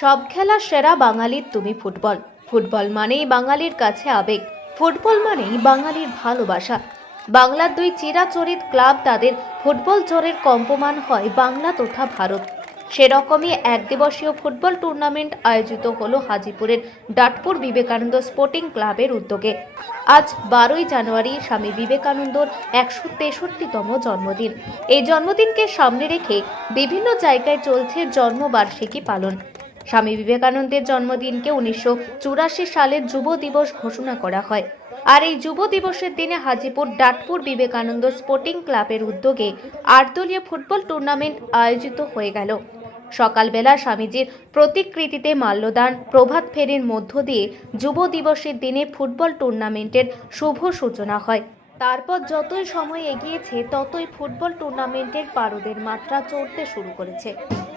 সব খেলা সেরা বাঙালির তুমি ফুটবল। ফুটবল মানেই বাঙালির কাছে আবেগ, ফুটবল মানেই বাঙালির ভালোবাসা। বাংলার দুই চিরাচরিত ক্লাব তাদের ফুটবল জোরের কম্পমান হয় বাংলা তথা ভারত। সেরকমই এক দিবসীয় ফুটবল টুর্নামেন্ট আয়োজিত হলো হাজিপুরের ডাটপুর বিবেকানন্দ স্পোর্টিং ক্লাবের উদ্যোগে। আজ 12ই জানুয়ারি স্বামী বিবেকানন্দর 163তম জন্মদিন। এই জন্মদিনকে সামনে রেখে বিভিন্ন জায়গায় চলছে জন্মবার্ষিকী পালন। স্বামী বিবেকানন্দের জন্মদিনকে 1984 সালে যুব দিবস ঘোষণা করা হয়। আর এই যুব দিবসের দিনে হাজিপুর ডাটপুর বিবেকানন্দ স্পোর্টিং ক্লাবের উদ্যোগে 8 দলীয় ফুটবল টুর্নামেন্ট আয়োজিত হয়ে গেল। সকালবেলা স্বামীজির প্রতিকৃতিতে মাল্যদান, প্রভাত ফেরির মধ্য দিয়ে যুব দিবসের দিনে ফুটবল টুর্নামেন্টের শুভ সূচনা হয়। তারপর যতই সময় এগিয়েছে ততই ফুটবল টুর্নামেন্টের পারদের মাত্রা চড়তে শুরু করেছে।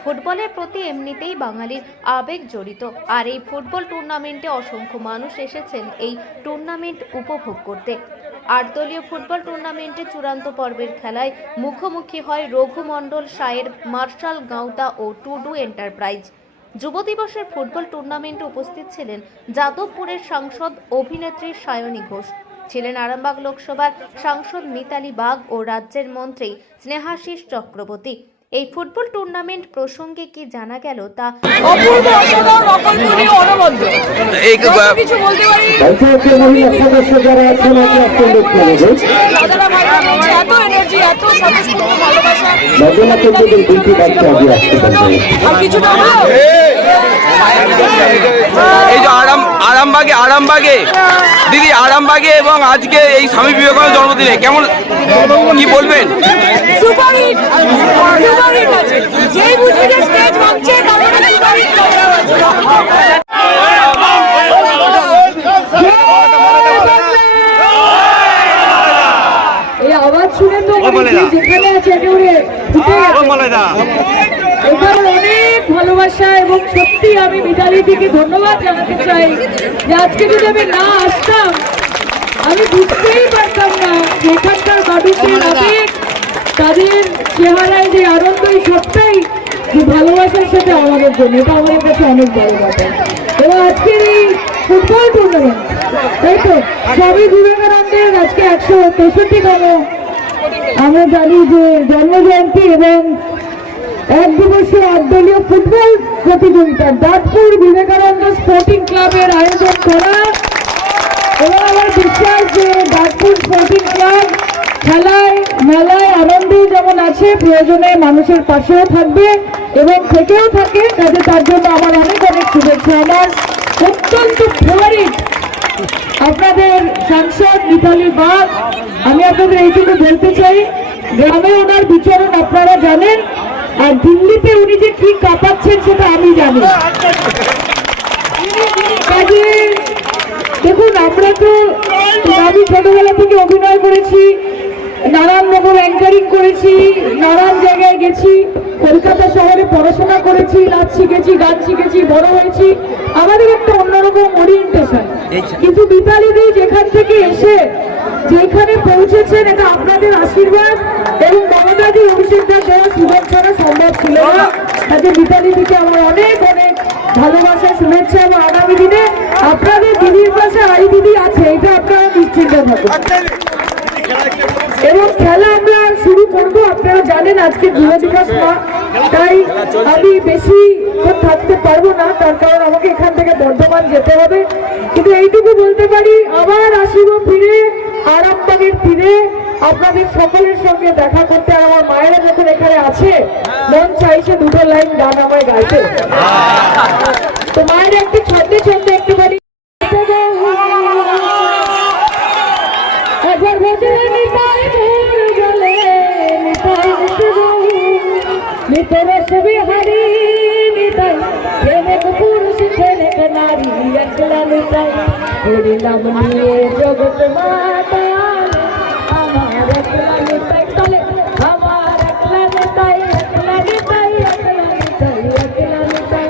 ফুটবলের প্রতি এমনিতেই বাঙালির আবেগ জড়িত, আর এই ফুটবল টুর্নামেন্টে অসংখ্য মানুষ এসেছেন এই টুর্নামেন্ট উপভোগ করতে। 8 দলীয় ফুটবল টুর্নামেন্টে চূড়ান্ত পর্বের খেলায় মুখোমুখি হয় রঘু মণ্ডল সায়ের মার্শাল গাঁওতা ও টুডু এন্টারপ্রাইজ। যুব দিবসের ফুটবল টুর্নামেন্টে উপস্থিত ছিলেন যাদবপুরের সাংসদ অভিনেত্রী সায়নী ঘোষ, ছিলেন আরামবাগ লোকসভার সাংসদ মিতালি বাগ ও রাজ্যের মন্ত্রী স্নেহাশিস চক্রবর্তী। এই ফুটবল টুর্নামেন্ট প্রসঙ্গে কি জানা গেল তা অপূর্ব, অসাধারণ, অকল্পনীয়, অনবদ্য। কিছু বলতে পারি। এত এনার্জি, এত স্বতঃস্ফূর্ত ভালোবাসা। আর কিছুটা হলো এই যে আরামবাগে দিদি, আরামবাগে এবং আজকে এই স্বামী বিবেকানন্দ জন্মদিনে কেমন, কি বলবেন? সুপারহিট, সুপারহিট আছে। যেই বুঝবে যে স্টেজ ভাঙছে তার মানে সুপারহিট প্রোগ্রাম আছে। এই আওয়াজ শুনে তো যেখানে আছে একেবারে ফুটে গেছে। এখানে অনেক ভালোবাসা, এবং সত্যি আমি মিতালিদিকে ধন্যবাদ জানাতে চাই যে আজকে যদি আমি না আসতাম আমি বুঝতেই পারতাম না যে এখানকার মানুষের আবেগ, তাদের চেহারায় যে আনন্দ, এই সবটাই যে ভালোবাসার সাথে আমাদের জন্য, এটা আমাদের কাছে অনেক বড় ব্যাপার। এবং আজকের এই ফুটবল টুর্নামেন্ট, তাই তো স্বামী বিবেকানন্দের আজকে 163তম আমরা জানি যে জন্মজয়ন্তী, এবং এক দিবসীয় 8 দলীয় ফুটবল প্রতিযোগিতা ডাটপুর বিবেকানন্দ স্পোর্টিং ক্লাবের আয়োজন করা। এবং আমার বিশ্বাস যে ডাটপুর স্পোর্টিং ক্লাব খেলায়, মেলায়, আনন্দে যেমন আছে, প্রয়োজনে মানুষের পাশেও থাকবে এবং থেকেও থাকে। কাজে তার জন্য আমার অনেক অনেক শুভেচ্ছা। আমার অত্যন্ত ফেভারিট আপনাদের সাংসদ মিতালি বাগ, আমি আপনাদের এইটুকু বলতে চাই, গ্রামে ওনার বিচরণ আপনারা জানেন, আর দিল্লিতে উনি যে কি কাঁপাচ্ছেন সেটা আমি জানি। কাজে দেখুন, আমরা তো, আমি ছোটবেলা থেকে অভিনয় করেছি, নানান রকম অ্যাঙ্কারিং করেছি, নানান জায়গায় গেছি, কলকাতা শহরে পড়াশোনা করেছি, নাচ শিখেছি, গান শিখেছি, বড় হয়েছি। আমাদের একটা অন্যরকম ওরিয়েন্টেশন। কিন্তু মিতালিদি যেখান থেকে এসে যেখানে পৌঁছেছেন, এটা আপনাদের আশীর্বাদ এবং মমতাদি অভিষেকদের দেওয়া সুযোগ ছাড়া সম্ভব ছিল না। তাতে মিতালিদিকে আমার অনেক অনেক ভালোবাসা, শুভেচ্ছা, এবং আগামী দিনে আপনাদের দিদির পাশে আই দিদি আছে, এটা আপনারা নিশ্চিন্ত থাকুন। এবং খেলা আমরা শুরু করবো, আপনারা জানেন আজকে যুব দিবস না, তাই আমি বেশি থাকতে পারবো না, তার কারণ আমাকে এখান থেকে বর্ধমান যেতে হবে। কিন্তু এইটুকু বলতে পারি, আবার আসিব ফিরে আরামবাগের ফিরে আপনাদের সকলের সঙ্গে দেখা করতে। আর আমার মায়েরা যখন এখানে আছে, মন চাইছে দুটো লাইন গান আমায় গাইতে। তো মায়ের একটু ছন্দে ছন্দে একটু বলি, একবার বদলে নিতাই ভোর গলে, নিতাই নিতরস বিহারি নিতাই, খেলেক পুরুষ খেলেক নারী, একলা নিতাই হরি নাম নিয়ে জগৎ মাতা, আমার একলা নিতাই তলে, আমার একলা নিতাই, একলা নিতাই, একলা নিতাই, একলা নিতাই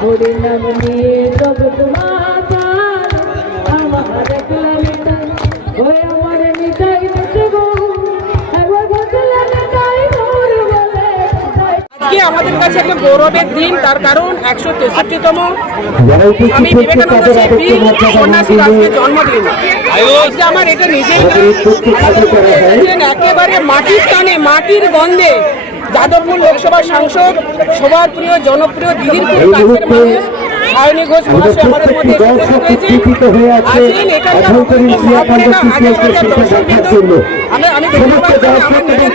হরি নাম নিয়ে জগৎ মাতা, আমার একলা নিতাই। ওই আমার নিতাই আজকে আমাদের কাছে একটা গৌরবের দিন, তার কারণ 163তম স্বামী বিবেকানন্দ সেই বীর সন্ন্যাসীর আজকে জন্মদিন। আজকে আমার এটা নিজেই একেবারে মাটির টানে, মাটির গন্ধে যাদবপুর লোকসভার সাংসদ, সবার প্রিয় জনপ্রিয় দিদির খুব কাছের মানুষ সায়নী ঘোষ মহাশয় আমাদের মধ্যে উপস্থিত হয়েছে। আসেন এখানকার দর্শকবৃন্দ, আমি ধন্যবাদ জানাই আমার নিজের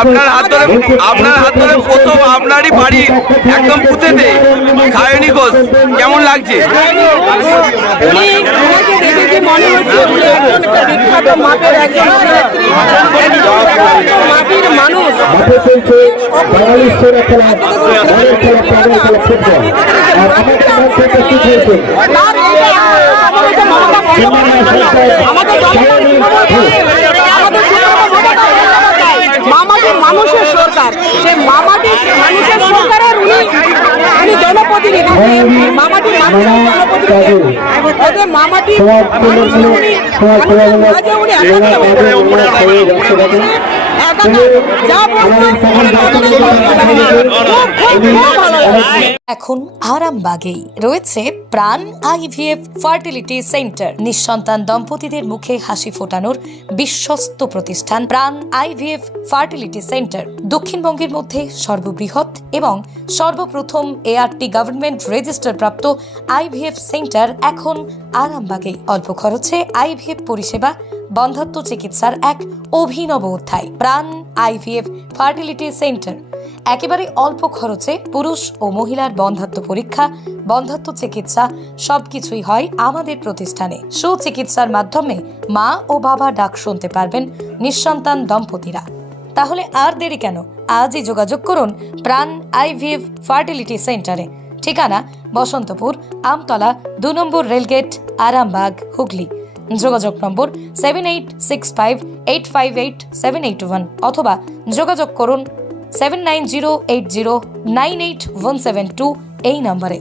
আপনার হাত ধরে প্রথম আপনারই বাড়ি একদম পুঁতেতে সায়নী ঘোষ, কেমন লাগছে? উনি আমাকে দেখে মনে হচ্ছে উনি একজন একটা বিখ্যাত মাপের একজন অভিনেত্রী, মাটির মানুষ। মামাটির মানুষের সরকার, সে মামাটির মানুষের সরকারের উনি জনপ্রতিনিধি, মামাটির মানুষের জনপ্রতিনিধি। অতএব মামাটির মানুষের উনি মাঝে উনি যা বলবেন এখন আরামবাগেই রয়েছে প্রাণ আইভিএফ ফার্টিলিটি সেন্টার। নিঃসন্তান দম্পতিদের মুখে হাসি ফোটানোর বিশ্বস্ত প্রতিষ্ঠান প্রাণ আইভিএফ ফার্টিলিটি সেন্টার দক্ষিণবঙ্গের মধ্যে সর্ববৃহৎ এবং সর্বপ্রথম এআরটি গভর্নমেন্ট রেজিস্টার প্রাপ্ত আইভিএফ সেন্টার এখন আরামবাগেই। অল্প খরচে আইভিএফ পরিষেবা, বন্ধ্যাত্ব চিকিৎসার এক অভিনব অধ্যায়। প্রাণ আইভিএফ ফার্টিলিটি সেন্টার একেবারে অল্প খরচে পুরুষ ও মহিলার বন্ধ্যাত্ব পরীক্ষা, বন্ধ্যাত্ব চিকিৎসা সবকিছুই হয় আমাদের প্রতিষ্ঠানে। সুচিকিৎসার মাধ্যমে মা ও বাবা ডাক শুনতে পারবেন নিঃসন্তান দম্পতিরা। তাহলে আর দেরি কেন? আজই যোগাযোগ করুন প্রাণ আইভিএফ ফার্টিলিটি সেন্টারে। ঠিকানা বসন্তপুর, আমতলা, 2 নম্বর রেলগেট, আরামবাগ, হুগলি। যোগাযোগ নম্বর 7865858781 অথবা যোগাযোগ করুন 7908098172 এই নম্বরে।